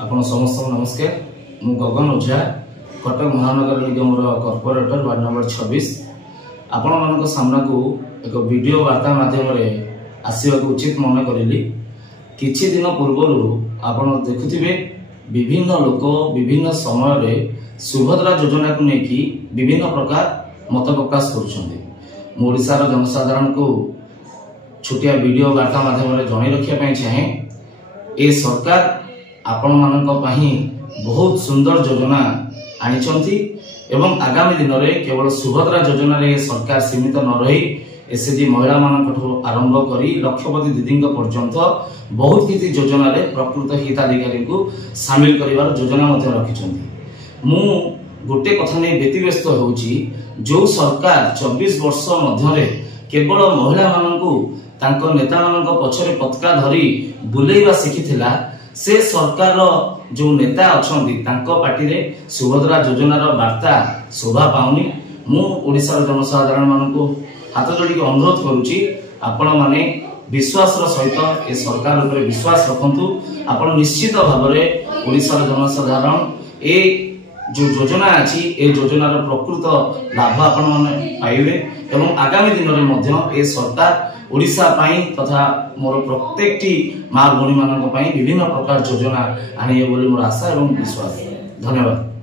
आपण समस्त नमस्कार। मु गगन ओझा कटक महानगर निगम कॉर्पोरेटर वार्ड नंबर 26 आपण मान सामना को एक वीडियो वार्ता माध्यम आसवा उचित मन करी। किछि दिन पूर्व आपण देखुथिबे विभिन्न लोक विभिन्न समय सुभद्रा योजना को लेकिन विभिन्न प्रकार मत प्रकाश कर ओडिशार जनसाधारण को छोटिया वीडियो वार्ता माध्यम जन रखा चाहे ए सरकार आपण मानक बहुत सुंदर योजना आनी एवं आगामी दिन में केवल सुभद्रा योजना रे सरकार सीमित न रही एसएचजी महिला मान आरंभ करी लक्षपति दीदी पर्यंत बहुत किसी योजना रे प्रकृत हिताधिकारी को सामिल करिवार योजना रखी। मु गोटे कथा नहीं व्यतिव्यस्त होउची जो सरकार 24 वर्ष मध्य केवल महिला मानकू तांको नेता मानक पछरे पताका धरी बुलेइबा शिखिथिला से सरकार जो नेता अछंती तांको पार्टी रे सुभद्रा योजनार वार्ता शोभा पाउनी। मु ओडिसा जनसाधारण मानकू हाथ जोड़ी अनुरोध करुची आपण माने विश्वास सहित ए सरकार ऊपर विश्वास रखंतु। आपण निश्चित भाव में ओडिसा जनसाधारण ए जो योजना अच्छी ए योजनार प्रकृत लाभ आपण माने पाइबे एवं आगामी दिन में मध्य ए सरकार ओडिशा पाई तथा मोर प्रत्येक माँ भौणी मान विभिन्न प्रकार योजना आने बोली मोर आशा एवं विश्वास। धन्यवाद।